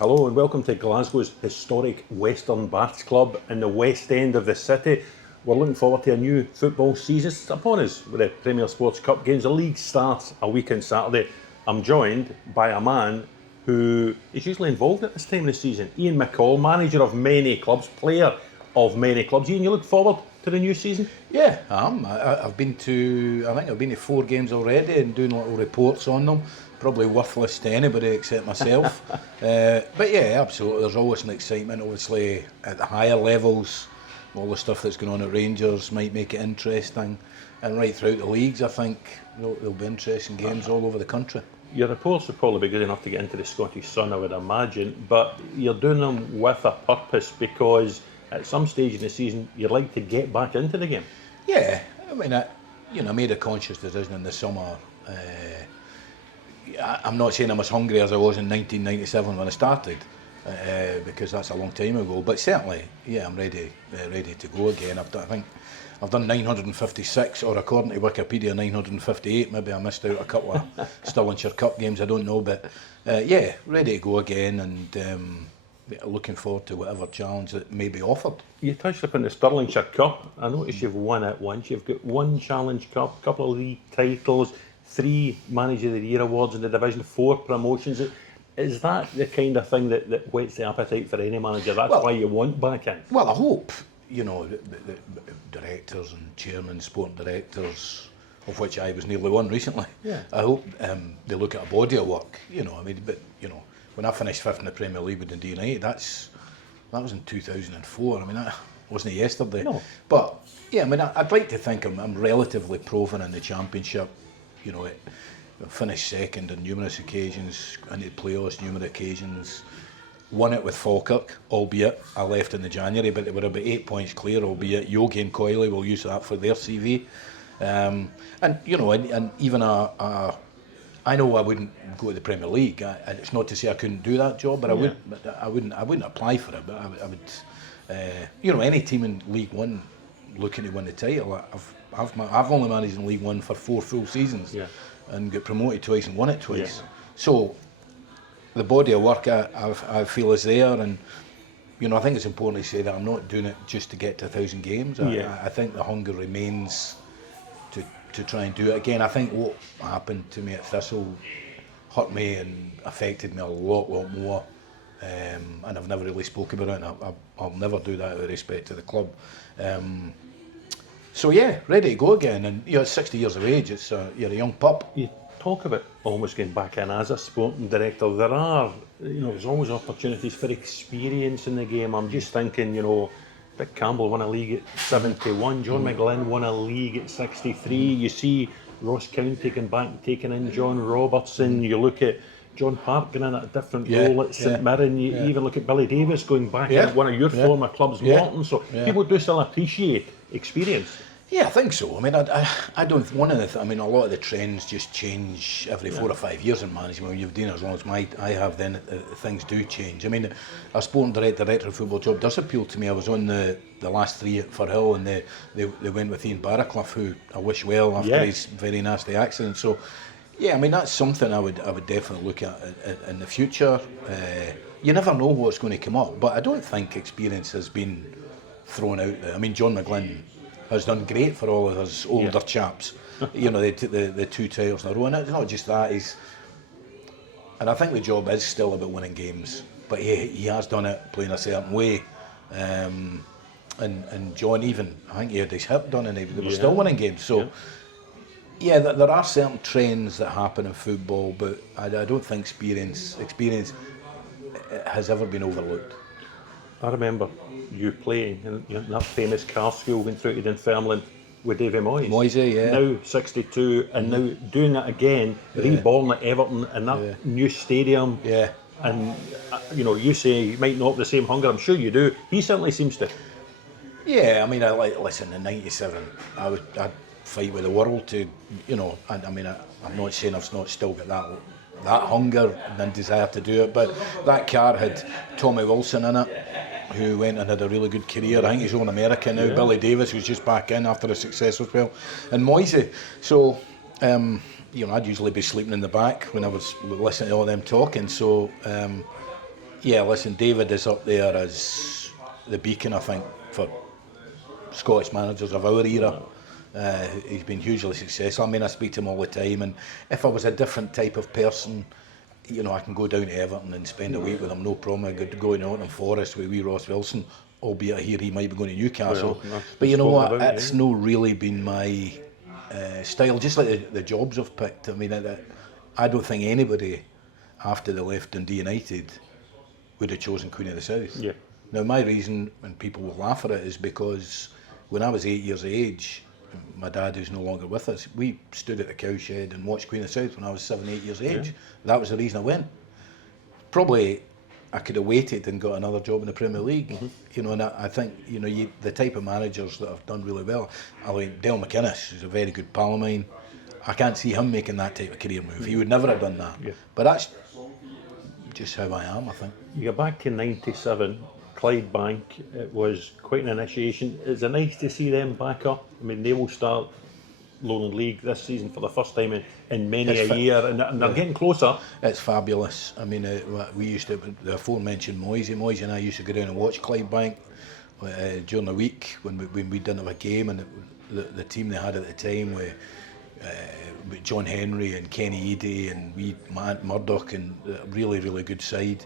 Hello and welcome to Glasgow's historic Western Baths Club in the west end of the city. We're looking forward to a new football season upon us with the Premier Sports Cup games. The league starts a week on Saturday. I'm joined by a man who is usually involved at this time of the season, Ian McCall, manager of many clubs, player of many clubs. Ian, you look forward to the new season? Yeah, I've been to 4 games already and doing little reports on them. Probably worthless to anybody except myself. But yeah, absolutely. There's always an excitement, obviously, at the higher levels. All the stuff that's going on at Rangers might make it interesting. And right throughout the leagues, I think there'll be interesting games all over the country. Your reports will probably be good enough to get into the Scottish Sun, I would imagine, but you're doing them with a purpose because at some stage in the season you'd like to get back into the game. Yeah, I mean, I made a conscious decision in the summer. I'm not saying I'm as hungry as I was in 1997 when I started, because that's a long time ago. But certainly, yeah, I'm ready to go again. I think I've done 956, or according to Wikipedia, 958. Maybe I missed out a couple of Stirlingshire Cup games. I don't know, but yeah, ready to go again, and looking forward to whatever challenge that may be offered. You touched upon the Stirlingshire Cup. I noticed you've won it once. You've got one Challenge Cup, a couple of league titles, 3 Manager of the Year awards in the division, 4 promotions. Is that the kind of thing that whets the appetite for any manager? That's why you want back in? Well, I hope, the directors and chairmen, sporting directors, of which I was nearly one recently, yeah. I hope they look at a body of work, when I finished 5th in the Premier League with Dundee United, that was in 2004. I mean, that wasn't yesterday. No. But, yeah, I mean, I'd like to think I'm relatively proven in the Championship. Finished second on numerous occasions, into the playoffs numerous occasions, won it with Falkirk, albeit I left in the January, but they were about 8 points clear, albeit Yogi and Coyley will use that for their CV. And even I know I wouldn't go to the Premier League, and it's not to say I couldn't do that job, but I wouldn't apply for it, but I would, any team in League One looking to win the title, I've only managed in League One for 4 full seasons, and got promoted twice and won it twice. Yeah. So the body of work I feel is there, and I think it's important to say that I'm not doing it just to get to 1,000 games. I think the hunger remains to try and do it again. I think what happened to me at Thistle hurt me and affected me a lot more, and I've never really spoken about it, and I'll never do that out of respect to the club. So yeah, ready to go again, and you're 60 years of age. It's you're a young pup. You talk about almost getting back in as a sporting director. There are, there's always opportunities for experience in the game. I'm just thinking, Dick Campbell won a league at 71. John McGlynn won a league at 63. You see Ross County taking in John Robertson. You look at John Park going in at a different role at St Mirren. You even look at Billy Davis going back in at one of your former clubs, Morton. So people do still appreciate experience. Yeah, I think so. I mean, I don't. A lot of the trends just change every 4 or 5 years in management. When you've been as long as I have, then things do change. I mean, a sporting director of football job does appeal to me. I was on the last 3 at Firhill, and they went with Ian Barraclough, who I wish well after his very nasty accident. So, yeah, I mean, that's something I would definitely look at in the future. You never know what's going to come up, but I don't think experience has been thrown out there. I mean, John McGlynn has done great for all of us older chaps. They took the 2 titles in a row, and it's not just that. And I think the job is still about winning games, but he has done it playing a certain way. And John, even I think he had his hip done, and they were still winning games. So yeah, there are certain trends that happen in football, but I don't think experience has ever been overlooked. I remember you playing in that famous car school going through to Dunfermline with Davy Moyes. Moyes, yeah. Now 62, and now doing it again, reborn at Everton in that new stadium. Yeah. And you say you might not have the same hunger. I'm sure you do. He certainly seems to. Yeah, I mean, listen, in '97, I'd fight with the world to, I'm not saying I've not still got that hunger and desire to do it, but that car had Tommy Wilson in it, who went and had a really good career. I think he's over in America now. Billy Davis, who's just back in after a successful spell, and Moyes. So, I'd usually be sleeping in the back when I was listening to all them talking. So, Yeah, listen, David is up there as the beacon, I think, for Scottish managers of our era. He's been hugely successful. I mean, I speak to him all the time, and if I was a different type of person, you know, I can go down to Everton and spend a week with him, no problem. I could go to Nottingham Forest with wee Ross Wilson, albeit here he might be going to Newcastle. But you know what, it's not really been my style, just like the jobs I've picked. I mean, I don't think anybody after they left Dundee United would have chosen Queen of the South. Yeah. Now, my reason, and people will laugh at it, is because when I was 8 years of age, my dad, who's no longer with us, we stood at the cowshed and watched Queen of the South when I was 7, 8 years of age. That was the reason I went. Probably I could have waited and got another job in the Premier League. You know, and I think, you know, the type of managers that have done really well, I mean, Dale McInnes, who's a very good pal of mine, I can't see him making that type of career move. He would never have done that. Yeah. But that's just how I am, I think. You go back to 97, Clydebank, it was quite an initiation. Is it nice to see them back up? I mean, they will start Lowland League this season for the first time in many a year, and they're getting closer. It's fabulous. I mean, we used to, the aforementioned Moyes and I used to go down and watch Clydebank during the week when we didn't have a game, and the team they had at the time with John Henry and Kenny Eadie and Matt Murdoch, and a really, really good side.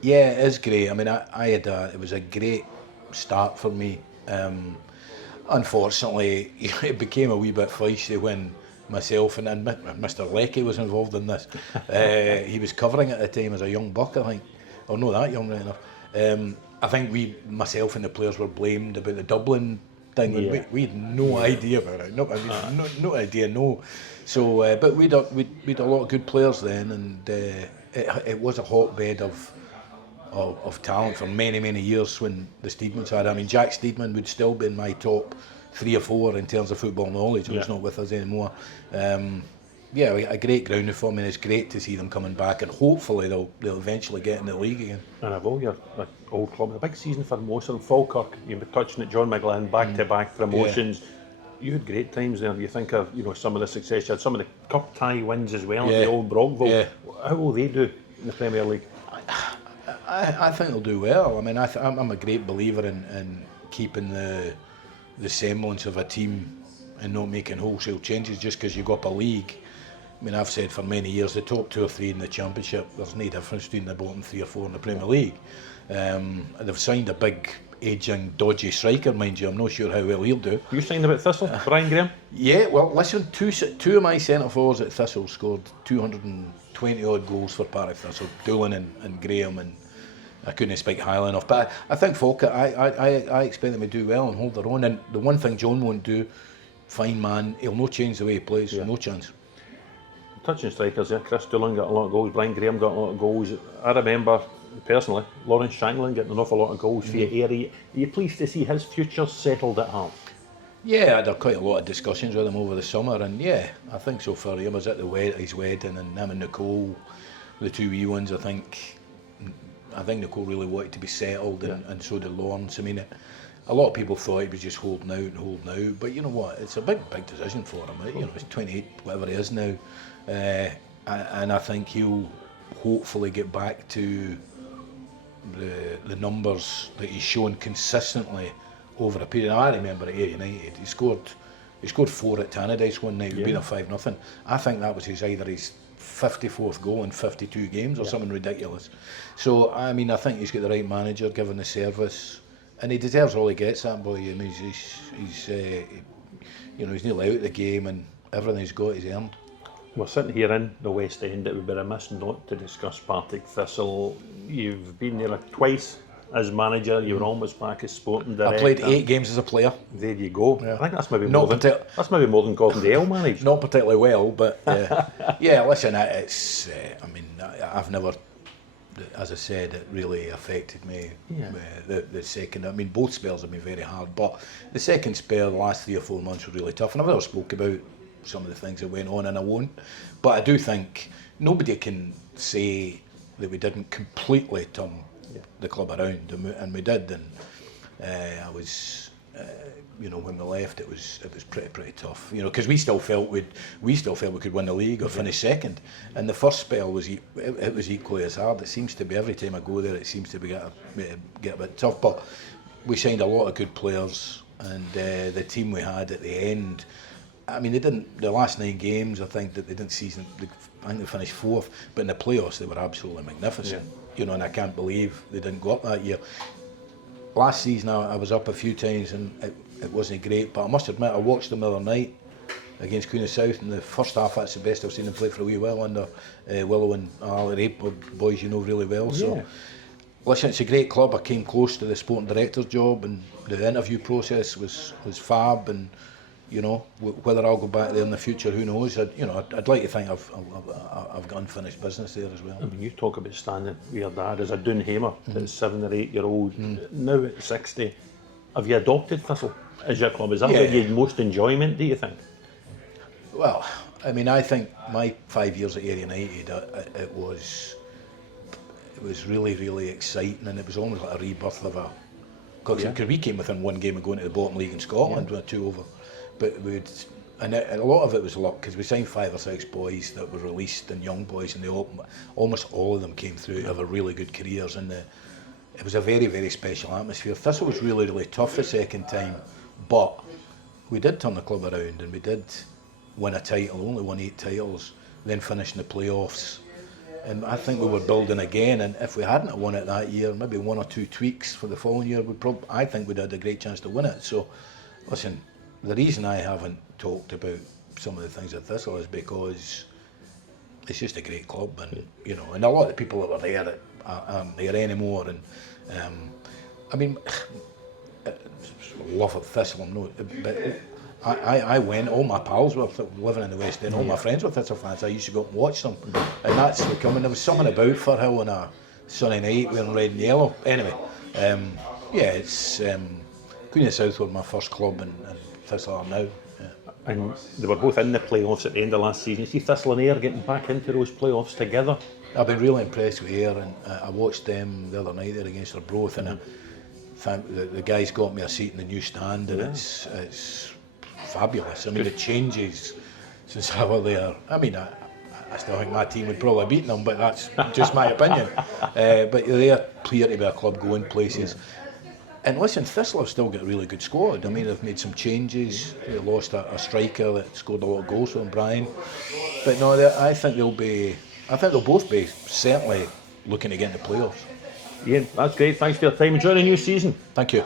Yeah, it is great. I mean, it was a great start for me. Unfortunately, it became a wee bit feisty when myself and Mr. Leckie was involved in this. He was covering at the time as a young buck, I think. Or not that young, right enough. I think myself and the players were blamed about the Dublin thing. Yeah. We had no idea about it. No idea. So, but we'd a lot of good players then, and it was a hotbed of talent for many, many years when the Steedmans had. I mean, Jack Steedman would still be in my top 3 or 4 in terms of football knowledge. He's not with us anymore. Yeah, a great grounding for me, and it's great to see them coming back, and hopefully they'll eventually get in the league again. And of all your old clubs, a big season for most of them. Falkirk, you've been touching at John McGlynn, back-to-back promotions. Yeah. You had great times there. You think of some of the success you had, some of the cup tie wins as well, the old Brockville. Yeah. How will they do in the Premier League? I think they'll do well. I mean, I'm a great believer in keeping the semblance of a team and not making wholesale changes just because you go up a league. I mean, I've said for many years the top 2 or 3 in the Championship, there's no difference between the bottom 3 or 4 in the Premier League. They've signed a big, ageing, dodgy striker, mind you. I'm not sure how well he'll do. You signed about Thistle, Brian Graham? Yeah, well, listen, two of my centre forwards at Thistle scored 220 odd goals for Partick Thistle, Doolan and Graham, and I couldn't speak highly enough. But I think Falkirk, I expect them to do well and hold their own. And the one thing John won't do, fine man, he'll no change the way he plays, no chance. Touching strikers, Chris Doolan got a lot of goals, Brian Graham got a lot of goals. I remember, personally, Lawrence Shankland getting an awful lot of goals for your area. Are you pleased to see his future settled at Hull? Yeah, I had quite a lot of discussions with him over the summer, and yeah, I think so for him. I was at his wedding, and him and Nicole, the 2 wee ones, I think Nicole really wanted to be settled, and so did Lawrence. I mean, a lot of people thought he was just holding out, but you know what, it's a big decision for him. You know, he's 28, whatever he is now, and I think he'll hopefully get back to the numbers that he's shown consistently over a period. I remember at United, he scored 4 at Tannadice one night. We beat him 5-0. I think that was either his 54th goal in 52 games or something ridiculous. So I mean, I think he's got the right manager, given the service, and he deserves all he gets. That boy, I mean, he's nearly out of the game, and everything he's got, he's earned. We're sitting here in the West End. It would be remiss not to discuss Partick Thistle. You've been there twice as manager. You were almost back as sporting director. I played 8 games as a player. There you go. Yeah. I think that's maybe more than Gordon Dale managed. Not particularly well, but yeah. Listen, it's. I mean, I've never, as I said, it really affected me. Yeah. The second, I mean, both spells have been very hard, but the second spell, the last 3 or 4 months, were really tough. And I've never spoke about some of the things that went on, and I won't. But I do think nobody can say that we didn't completely turn the club around, and we did. And I was you know, when we left, it was pretty tough. You know, because we still felt we could win the league or finish second. And the first spell was it was equally as hard. It seems to be every time I go there, it seems to be get a bit tough. But we signed a lot of good players, and the team we had at the end. I mean, they didn't. The last 9 games, I think that they didn't season. I think they finished 4th, but in the playoffs they were absolutely magnificent. You know, and I can't believe they didn't go up that year. Last season I was up a few times and it wasn't great, but I must admit I watched them the other night against Queen of South. In the first half, that's the best I've seen them play for a wee while under Willow and the boys you know really well. So, listen, it's a great club. I came close to the sporting director's job, and the interview process was fab. And you know, whether I'll go back there in the future, who knows? I'd like to think I've got unfinished business there as well. I mean, you talk about standing with your dad as a Doonhamer, that's 7 or 8 year old, now at 60. Have you adopted Thistle as your club? Is that where you had most enjoyment, do you think? Well, I mean, I think my 5 years at Ayr United, it was really, really exciting, and it was almost like a rebirth of a. Because we came within 1 game of going to the bottom league in Scotland, with 2 over. But a lot of it was luck, because we signed 5 or 6 boys that were released, and young boys, and almost all of them came through to have a really good careers, and it was a very, very special atmosphere. Thistle was really, really tough the second time, but we did turn the club around, and we did win a title, only won 8 titles, then finished in the playoffs. And I think we were building again, and if we hadn't won it that year, maybe 1 or 2 tweaks for the following year, I think we'd had a great chance to win it. So, listen, the reason I haven't talked about some of the things at Thistle is because it's just a great club, and you know, and a lot of the people that were there aren't there anymore. And I mean, love of Thistle, but I went. All my pals were living in the West End. All my friends were Thistle fans. I used to go up and watch them, and that's becoming. There was something about Firhill on a sunny night wearing red and yellow. Anyway, it's Queen of South were my first club, and Thistle are now. And they were both in the playoffs at the end of last season. You see Thistle and Ayr getting back into those playoffs together. I've been really impressed with Ayr, and I watched them the other night there against Arbroath, and I think the guys got me a seat in the new stand, and it's fabulous. I mean, the changes since I was there. I mean, I still think my team would probably beat them, but that's just my opinion. But they appear to be a club going places. And listen, Thistle have still got a really good squad. I mean, they've made some changes. They lost a striker that scored a lot of goals for them, Brian. But no, I think they'll both be certainly looking to get in the playoffs. Ian, that's great. Thanks for your time. Enjoy the new season. Thank you.